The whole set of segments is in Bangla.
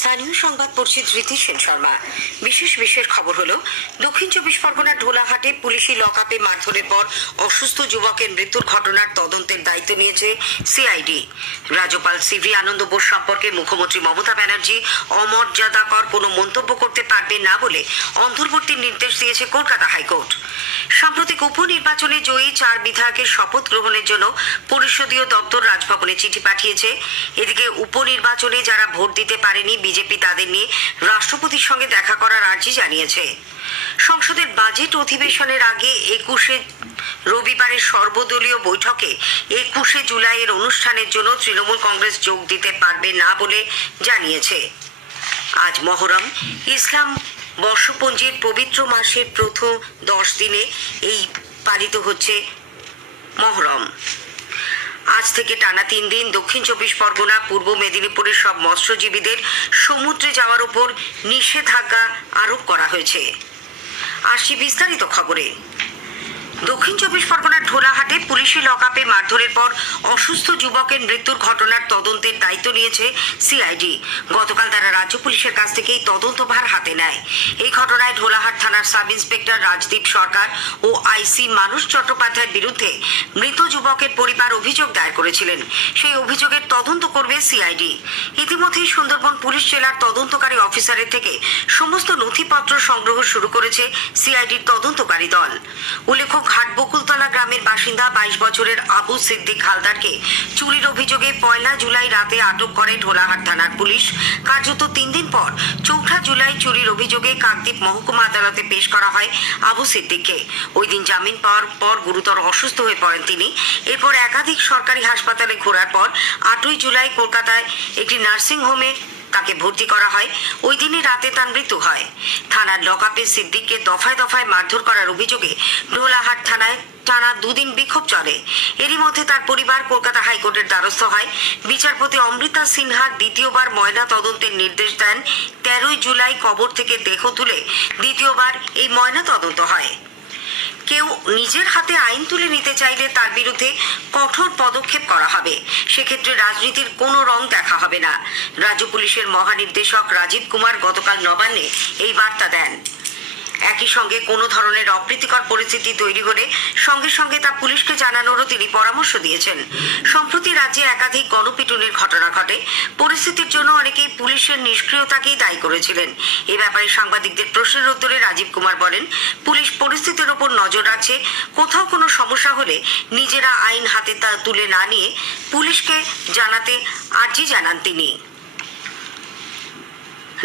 স্থানীয় সংবাদ পড়ছি ধৃতি সেন শর্মা। বিশেষ খবর হলো, দক্ষিণ চব্বিশ পরগনার ঢোলাহাটে পুলিশি লকআপে মারধরের পর অসুস্থ যুবকের মৃত্যুর ঘটনার তদন্তের দায়িত্ব নিয়েছে সিআইডি। রাজ্যপাল সিভি আনন্দ বোস সম্পর্কে মুখ্যমন্ত্রী মমতা ব্যানার্জি অমর্যাদাকর কোনো মন্তব্য করতে পারবেন না বলে অন্তর্বর্তী নির্দেশ দিয়েছে কলকাতা হাইকোর্ট। সাম্প্রতিক উপনির্বাচনে জয়ী 4 বিধায়কের শপথ গ্রহণের জন্য পরিষদীয় দপ্তর রাজভবনে চিঠি পাঠিয়েছে। এদিকে উপনির্বাচনে যারা ভোট দিতে পারেনি, বিজেপি তাদের নিয়ে রাষ্ট্রপতির সঙ্গে দেখা করার আর্জি জানিয়েছে। সংসদের বাজেট অধিবেশনের আগে 21 রবিবারের সর্বদলীয় বৈঠকে 21 জুলাইয়ের অনুষ্ঠানের জন্য তৃণমূল কংগ্রেস যোগ দিতে পারবে না বলে জানিয়েছে। আজ মহরম, ইসলাম বর্ষপঞ্জির পবিত্র মাসের প্রথম 10 দিনে এই পালিত হচ্ছে মহরম। আজ থেকে টানা 3 দিন দক্ষিণ চব্বিশ পরগনা, পূর্ব মেদিনীপুরের সব মৎস্যজীবীদের সমুদ্রে যাওয়ার উপর নিষেধাজ্ঞা আরোপ করা হয়েছে। আসছি বিস্তারিত খবরে। দক্ষিণ চব্বিশ পরগনার ঢোলাহাটে পুলিশি লকআপে মারধরের পর অসুস্থ যুবকের মৃত্যুর ঘটনার তদন্তের দায়িত্ব নিয়েছে সিআইডি। গতকাল তারা রাজ্য পুলিশের কাছ থেকে এই তদন্তভার হাতে নেয়। এই ঘটনায় ঢোলাহাট থানার সাব ইন্সপেক্টর রাজদীপ সরকার ও আইসি মানুষ চট্টোপাধ্যায়ের বিরুদ্ধে মৃত যুবকের পরিবার অভিযোগ দায়ের করেছিলেন। সেই অভিযোগের তদন্ত করবে সিআইডি। ইতিমধ্যেই সুন্দরবন পুলিশ জেলার তদন্তকারী অফিসারের থেকে সমস্ত নথিপত্র সংগ্রহ শুরু করেছে সিআইডির তদন্তকারী দল। উল্লেখ্য, ঘাট বকুলতলা গ্রামের বাসিন্দা 22 বছরের আবু সিদ্দিক হালদারকে চুরির অভিযোগে 1 জুলাই রাতে আটক করে ঢোলাহাট থানার পুলিশ। কার্যত 3 দিন পর 4 জুলাই চুরির অভিযোগে কাকদ্বীপ মহকুমা আদালতে পেশ করা হয় আবু সিদ্দিককে। ওই দিন জামিন পাওয়ার পর গুরুতর অসুস্থ হয়ে পড়েন তিনি। এরপর একাধিক সরকারি হাসপাতালে ঘোরার পর 8 জুলাই কলকাতায় একটি নার্সিং হোমে তাকে ভর্তি করা হয়। ওই দিনই রাতে তার মৃত্যু হয়। থানার লকআপে সিদ্দিককে দফায় দফায় মারধর করার অভিযোগে ঢোলাহাট থানায় টানা 2 দিন বিক্ষোভ চলে। এরই মধ্যে তার পরিবার কলকাতা হাইকোর্টের দ্বারস্থ হয়। বিচারপতি অমৃতা সিনহা দ্বিতীয়বার ময়না তদন্তের নির্দেশ দেন। 13 জুলাই কবর থেকে দেহ তুলে দ্বিতীয়বার এই ময়না তদন্ত হয়। কেউ নিজের হাতে আইন তুলে নিতে চাইলে তার বিরুদ্ধে কঠোর পদক্ষেপ করা হবে। সেক্ষেত্রে রাজনীতির কোনো রং দেখা হবে না। রাজ্য পুলিশের মহানির্দেশক রাজীব কুমার গতকাল নবান্নে এই বার্তা দেন। একই সঙ্গে কোনো ধরনের অপ্রীতিকর পরিস্থিতি তৈরি হলে সঙ্গে সঙ্গে তা পুলিশকে জানানোরও তিনি পরামর্শ দিয়েছেন। সম্প্রতি রাজ্যে একাধিক গণপিটুনির ঘটনা ঘটে। পরিস্থিতির জন্য অনেকেই পুলিশের নিষ্ক্রিয়তাকেই দায়ী করেছিলেন। এ ব্যাপারে সাংবাদিকদের প্রশ্নের উত্তরে রাজীব কুমার বলেন, পুলিশ পরিস্থিতির ওপর নজর রাখছে। কোথাও কোনো সমস্যা হলে নিজেরা আইন হাতে তা তুলে না নিয়ে পুলিশকে জানাতে আর্জি জানান তিনি।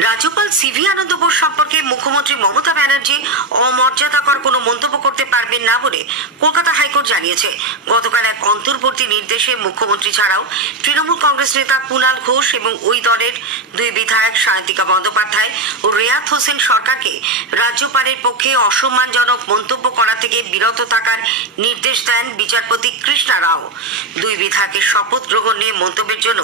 রাজ্যপাল সিভি আনন্দ বোস সম্পর্কে মুখ্যমন্ত্রী মমতা ব্যানার্জি অমর্যাদাকর কোনো মন্তব্য করতে পারবেন না বলে কলকাতা হাইকোর্ট জানিয়েছে। গতকাল এক অন্তর্বর্তী নির্দেশে মুখ্যমন্ত্রী ছাড়াও তৃণমূল কংগ্রেস নেতা কুণাল ঘোষ এবং ওই দলের 2 বিধায়ক সায়ন্তিকা বন্দ্যোপাধ্যায় ও রেয়াত হোসেন সরকারকে রাজ্যপালের পক্ষে অসম্মানজনক মন্তব্য করা থেকে বিরত থাকার নির্দেশ দেন বিচারপতি কৃষ্ণা রাও। 2 বিধায়কের শপথ গ্রহণ নিয়ে মন্তব্যের জন্য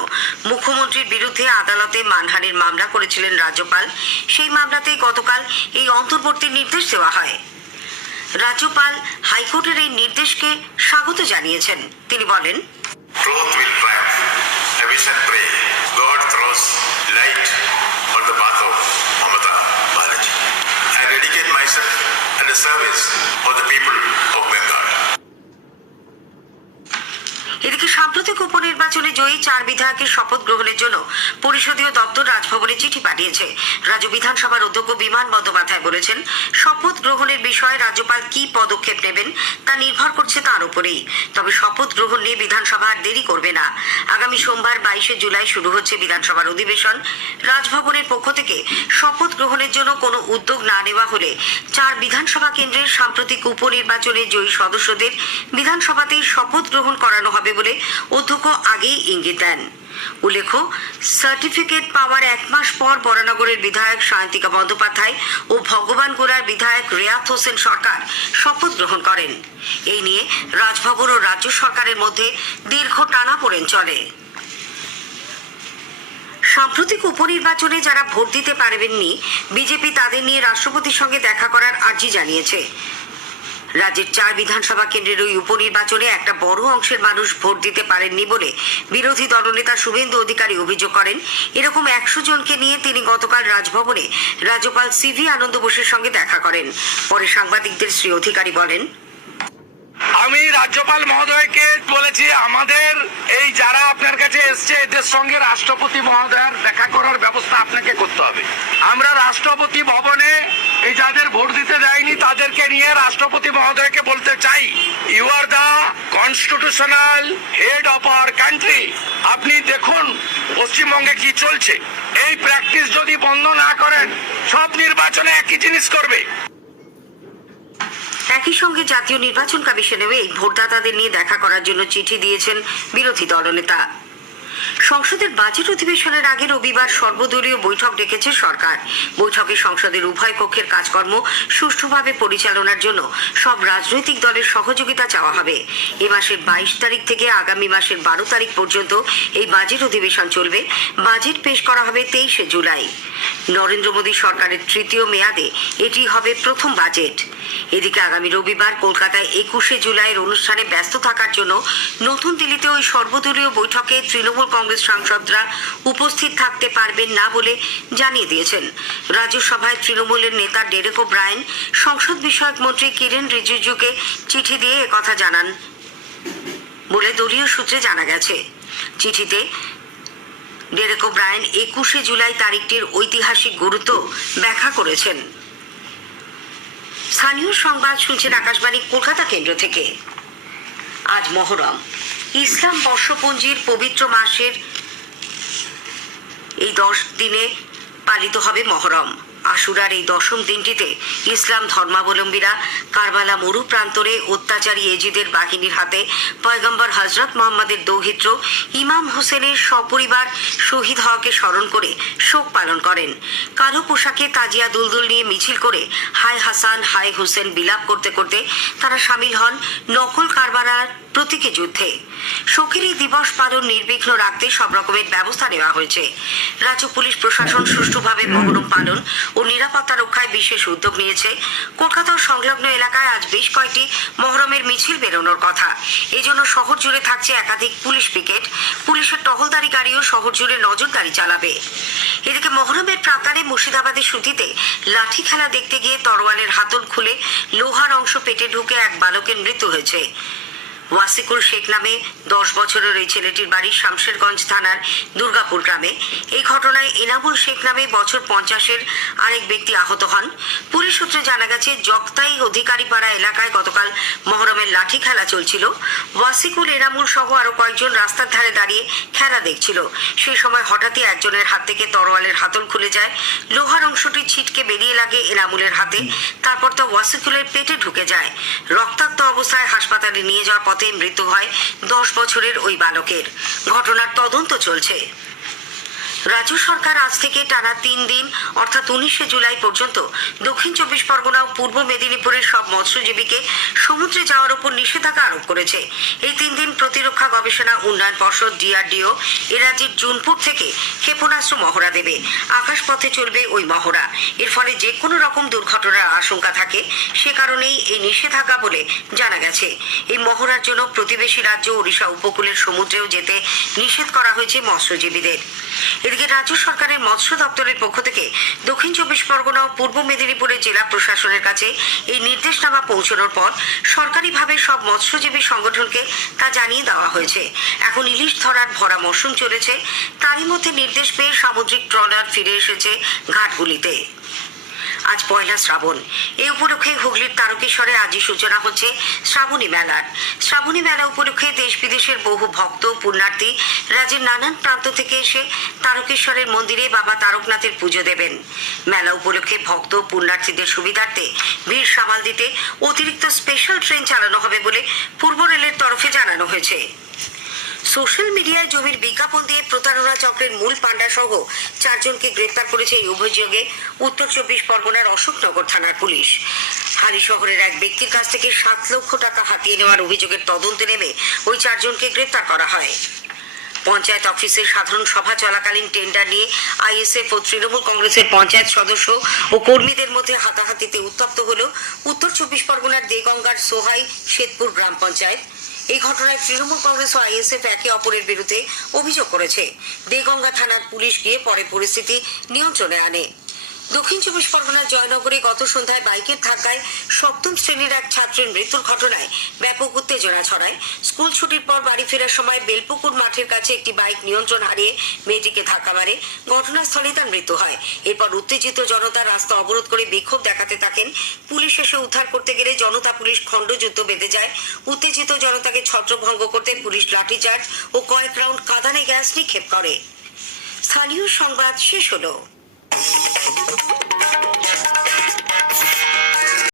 মুখ্যমন্ত্রীর বিরুদ্ধে আদালতে মানহানির মামলা করেছিলেন রাজ্যপাল। সেই মামলাতেই গতকাল এই অন্তর্বর্তী নির্দেশ দেওয়া হয়। রাজ্যপাল হাইকোর্টের এই নির্দেশকে স্বাগত জানিয়েছেন। তিনি বলেন, Truth will triumph. I wish and pray God throws light on the path of Mamata Banerjee. I dedicate myself at the service of the people of Bengal. এদিকে সাম্প্রতিক উপনির্বাচনে জয়ী 4 বিধায়কের শপথ গ্রহণের জন্য পরিষদীয় দপ্তর রাজভবনে চিঠি পাঠিয়েছে। রাজ্য বিধানসভার অধ্যক্ষ বিমান বন্দ্যোপাধ্যায় বলেছেন, শপথ গ্রহণের বিষয়ে রাজ্যপাল কি পদক্ষেপ নেবেন তা নির্ভর করছে তার উপরেই। তবে শপথ গ্রহণ নিয়ে বিধানসভা আর দেরি করবে না। আগামী সোমবার 22 জুলাই শুরু হচ্ছে বিধানসভার অধিবেশন। রাজভবনের পক্ষ থেকে শপথ গ্রহণের জন্য কোনো উদ্যোগ না নেওয়া হলে 4 বিধানসভা কেন্দ্রের সাম্প্রতিক উপনির্বাচনে জয়ী সদস্যদের বিধানসভাতেই শপথ গ্রহণ করানো হবে বলে অধ্যক্ষ আগেই ইঙ্গিত দেন। উল্লেখ্য, সার্টিফিকেট পাওয়ার 1 মাস পর বরানগরের বিধায়ক সায়ন্তিকা বন্দ্যোপাধ্যায় ও ভগবানগোলার বিধায়ক রেয়াত হোসেন সরকার শপথ গ্রহণ করেন। এই নিয়ে রাজভবন ও রাজ্য সরকারের মধ্যে দীর্ঘ টানাপোড়েন চলে। সাম্প্রতিক উপনির্বাচনে যারা ভোট দিতে পারবেননি, বিজেপি তাদের নিয়ে রাষ্ট্রপতির সঙ্গে দেখা করার আর্জি জানিয়েছে। রাজ্যের 4 বিধানসভা কেন্দ্রের ওই উপনির্বাচনে একটা বড় অংশের মানুষ ভোট দিতে পারেননি বলে বিরোধী দলনেতা শুভেন্দু অধিকারী অভিযোগ করেন। এরকম 100 জনকে নিয়ে তিনি গতকাল রাজভবনে রাজ্যপাল সিভি আনন্দ বোসের সঙ্গে দেখা করেন। পরে সাংবাদিকদের শ্রী অধিকারী বলেন, আমি রাজ্যপাল মহোদয়কে বলেছি আমাদের এই যারা আপনার কাছে এসছে এদের সঙ্গে রাষ্ট্রপতি মহোদয়ের দেখা করার ব্যবস্থা আপনাকে করতে হবে। আমরা রাষ্ট্রপতি ভবনে এই যাদের ভোট দিতে দেয়নি তাদেরকে নিয়ে রাষ্ট্রপতি মহোদয়কে বলতে চাই, you are the constitutional head of our country. আপনি দেখুন পশ্চিমবঙ্গে কি চলছে। এই প্র্যাকটিস যদি বন্ধ না করেন সব নির্বাচনে একই জিনিস করবে। একই সঙ্গে জাতীয় নির্বাচন কমিশনেও এই ভোটদাতাদের নিয়ে দেখা করার জন্য চিঠি দিয়েছেন বিরোধী দলনেতা। সংসদের বাজেট অধিবেশনের আগে রবিবার সর্বদলীয় বৈঠক ডেকেছে সরকার। বৈঠকে সংসদের উভয় কক্ষের কাজকর্ম সুষ্ঠুভাবে পরিচালনার জন্য সব রাজনৈতিক দলের সহযোগিতা চাওয়া হবে। এ মাসের 22 তারিখ থেকে আগামী মাসের 12 তারিখ পর্যন্ত এই বাজেট অধিবেশন চলবে। বাজেট পেশ করা হবে 23শে জুলাই। নরেন্দ্র মোদী সরকারের তৃতীয় মেয়াদে এটি হবে প্রথম বাজেট। এদিকে আগামী রবিবার কলকাতায় 21শে জুলাইয়ের অনুষ্ঠানে ব্যস্ত থাকার জন্য নতুন দিল্লিতে ওই সর্বদলীয় বৈঠকে তৃণমূল কংগ্রেস সাংসদরা উপস্থিত থাকতে পারবেন না বলে জানিয়ে দিয়েছেন। রাজ্যসভায় তৃণমূলের নেতা ডেরেক ওব্রায়েন সংসদ বিষয়ক মন্ত্রী কিরেন রিজিজুকে চিঠি দিয়ে একথা জানান বলে দলীয় সূত্রে জানা গেছে। চিঠিতে ডেরেক ওব্রায়েন 21শে জুলাই তারিখটির ঐতিহাসিক গুরুত্ব ব্যাখ্যা করেছেন। স্থানীয় সংবাদ শুনছেন আকাশবাণী কলকাতা কেন্দ্র থেকে। আজ মহরম, ইসলাম বর্ষপঞ্জির পবিত্র মাসের এই 10 দিনে পালিত হবে মহরম। আশুরার এই 10ম দিনটিতে ইসলাম ধর্মাবলম্বীরা কারবালা মরু প্রান্তরে অত্যাচারী এজিদের বাহিনীর হাতে পয়গম্বর হযরত মুহাম্মদের দৌহিত্র ইমাম হোসেনের সপরিবার শহীদ হওয়াকে স্মরণ করে শোক পালন করেন। কালো পোশাকে তাজিয়া দুলদুল নিয়ে মিছিল করে হায় হাসান হায় হোসেন বিলাপ করতে করতে তারা সামিল হন নকল কারবালার প্রতীকী যুদ্ধে। শোকের এই দিবস পালন নির্বিঘ্ন রাখতে সব রকমের ব্যবস্থা নেওয়া হয়েছে। রাজ্য পুলিশ প্রশাসন সুষ্ঠুভাবে মহরম পালন ও নিরাপত্তা রক্ষায় বিশেষ উদ্যোগ নিয়েছে। কলকাতা সংলগ্ন এলাকায় আজ বেশ কয়েকটি মহরমের মিছিল বেরোনোর কথা। এজন্য শহর জুড়ে থাকছে একাধিক পুলিশ পিকেট। পুলিশের টহলদারি গাড়িও শহর জুড়ে নজরদারি চালাবে। এদিকে মহরমের প্রাকারে মুর্শিদাবাদের সুতিতে লাঠি খেলা দেখতে গিয়ে তরোয়ালের হাতল খুলে লোহার অংশ পেটে ঢুকে এক বালকের মৃত্যু হয়েছে। ওয়াসিকুল শেখ নামে 10 বছরের এই ছেলেটির বাড়ি শামশেরগঞ্জ থানার দুর্গাপুর গ্রামে। এই ঘটনায় এনামুল শেখ নামে বছর 50-এর আরেক ব্যক্তি আহত হন। পুলিশ সূত্রে জানা গেছে জগতাই অধিকারীপাড়া এলাকায় গতকাল মহরমের লাঠি খেলা চলছিল। ওয়াসিকুল, এনামুল সহ আরো কয়েকজন রাস্তার ধারে দাঁড়িয়ে খেলা দেখছিল। সেই সময় হঠাৎই একজনের হাত থেকে তরোয়ালের হাতল খুলে যায়। লোহার অংশটি ছিটকে বেরিয়ে লাগে এনামুলের হাতে। তারপর তা ওয়াসিকুলের পেটে ঢুকে যায়। রক্তাক্ত অবস্থায় হাসপাতালে নিয়ে যাওয়ার পথে মৃত্যু হয় 10 বছরের ওই বালকের। ঘটনার তদন্ত চলছে। রাজ্য সরকার আজ থেকে টানা 3 দিন অর্থাৎ 19শে জুলাই পর্যন্ত দক্ষিণ 24 পরগনা ও পূর্ব মেদিনীপুরের সব মৎস্যজীবীকে সমুদ্রে যাওয়ার উপর নিষেধাজ্ঞা আরোপ করেছে। এই 3 দিন প্রতিরক্ষা গবেষণা উন্নয়ন পর্ষদ DRDO এ রাজ্যের জুনপুর থেকে ক্ষেপণাস্ত্র মহড়া দেবে। আকাশপথে চলবে ওই মহড়া। এর ফলে যে কোনো রকম দুর্ঘটনার আশঙ্কা থাকে, সে কারণেই এই নিষেধাজ্ঞা বলে জানা গেছে। এই মহড়ার জন্য প্রতিবেশী রাজ্য ওড়িশা উপকূলের সমুদ্রেও যেতে নিষেধ করা হয়েছে মৎস্যজীবীদের। এদিকে রাজ্য সরকারের মৎস্য দপ্তরের পক্ষ থেকে দক্ষিণ 24 পরগনা ও পূর্ব মেদিনীপুরের জেলা প্রশাসনের কাছে এই নির্দেশনামা পৌঁছানোর পর সরকারিভাবে সব মৎস্যজীবী সংগঠনকে তা জানিয়ে দেওয়া হয়েছে। এখন ইলিশ ধরার ভরা মৌসুম চলেছে। তারই মধ্যে নির্দেশ পেয়ে সামুদ্রিক ট্রলার ফিরে এসেছে ঘাটগুলিতে। আজ পয়লা শ্রাবণ। এই উপলক্ষে হুগলির তারকেশ্বরে আজই সূচনা হচ্ছে শ্রাবণী মেলার। শ্রাবণী মেলা উপলক্ষে দেশ বিদেশের বহু ভক্ত পুণ্যার্থী রাজ্যের নানান প্রান্ত থেকে এসে তারকেশ্বরের মন্দিরে বাবা তারকনাথের পুজো দেবেন। মেলা উপলক্ষে ভক্ত পুণ্যার্থীদের সুবিধার্থে ভিড় সামাল দিতে অতিরিক্ত স্পেশাল ট্রেন চালানো হবে বলে পূর্ব রেলের তরফে জানানো হয়েছে। সোশ্যাল মিডিয়ায় জমির বিজ্ঞাপন দিয়ে প্রতারণা চক্রের মূল পান্ডা সহ 4 জনকে গ্রেপ্তার করেছে এই অভিযোগে উত্তর 24 পরগনার অশোকনগর থানার পুলিশ। হালি শহরের এক ব্যক্তির কাছ থেকে 7 লক্ষ টাকা হাতিয়ে নেওয়ার অভিযোগের তদন্তে নেমে ওই 4 জনকে গ্রেপ্তার করা হয়। পঞ্চায়েত অফিসে সাধারণ সভা চলাকালীন টেন্ডার নিয়ে আইএসএফ ও তৃণমূল কংগ্রেসের পঞ্চায়েত সদস্য ও কর্মীদের মধ্যে হাতাহাতিতে উত্তপ্ত হল উত্তর 24 পরগনার দেগঙ্গার সোহাই শেতপুর গ্রাম পঞ্চায়েত। এই ঘটনায় তৃণমূল কংগ্রেস ও আইএসএফ একে অপরের বিরুদ্ধে অভিযোগ করেছে। দেগঙ্গা থানার পুলিশ গিয়ে পরে পরিস্থিতি নিয়ন্ত্রণে আনে। দক্ষিণ 24 পরগনার জয়নগরে গত সন্ধ্যায় বাইকের ধাক্কায় সপ্তম শ্রেণীর এক ছাত্রের মৃত্যুর ঘটনায় ব্যাপক উত্তেজনা ছড়ায়। স্কুল ছুটির পর বাড়ি ফেরার সময় বেলপুকুর মাঠের কাছে একটি বাইক নিয়ন্ত্রণ হারিয়ে মেয়েটিকে ধাক্কা মারে। ঘটনাস্থলেই তার মৃত্যু হয়। এরপর উত্তেজিত জনতা রাস্তা অবরোধ করে বিক্ষোভ দেখাতে থাকেন। পুলিশ এসে উদ্ধার করতে গেলে জনতা পুলিশ খণ্ডযুদ্ধ বেঁধে যায়। উত্তেজিত জনতাকে ছত্রভঙ্গ করতে পুলিশ লাঠিচার্জ ও কয়েক রাউন্ড কাঁদানে গ্যাস নিক্ষেপ করে। স্থানীয় সংবাদ শেষ হলো।